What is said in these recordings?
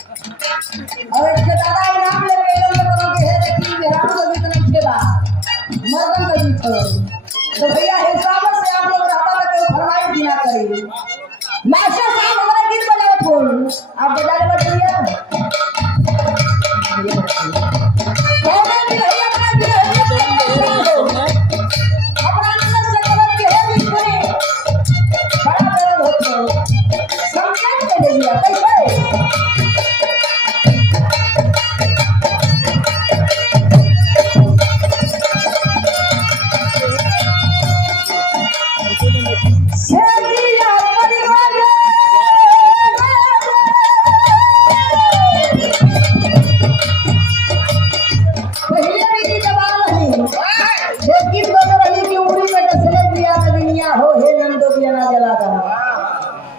और इसके दादा इनाम ले गए लोग करो के है देखी बिहार को भी तने के बाद मर्दन का भी तो भैया हिसाब से आप लोग रहता था कोई फरमाइश बिना करी मास्टर साहब हमारा गीत बजाओ थोड़ी आप बजा ले बजाइए कौन भी नहीं अपना भी अपना अंदर से गलत के है भी कोई बड़ा दर्द होता है समझ के ले लिया कैसे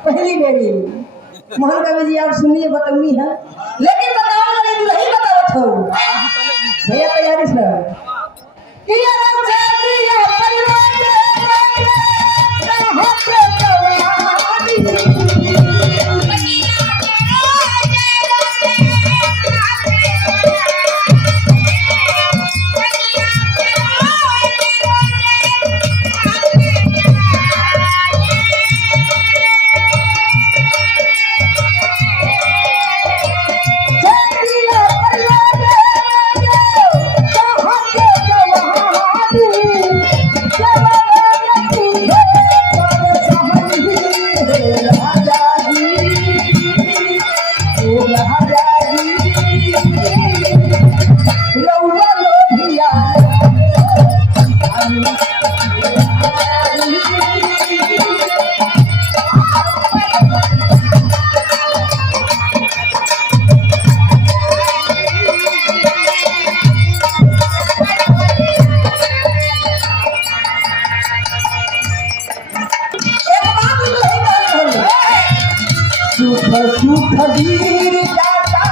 पहली बेरी मोहन कवि जी आप सुनिए बतौनी है लेकिन बताओ नहीं दुल्ही बताओ तो भैया तैयारी से किया रंजिया परिवार कहां से जवानी खबीर जाता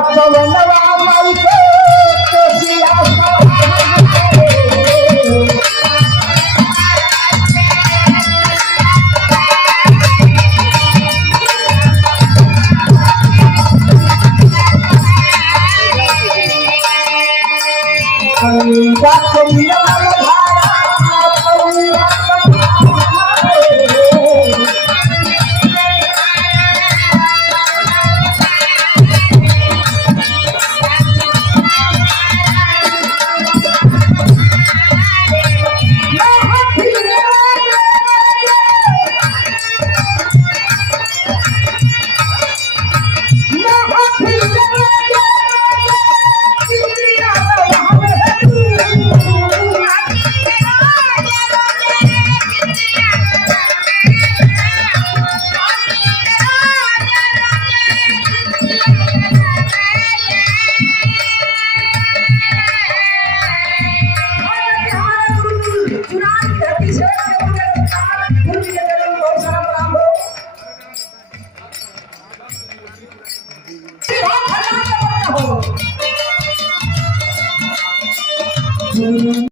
पवनवा माई के कविता कविया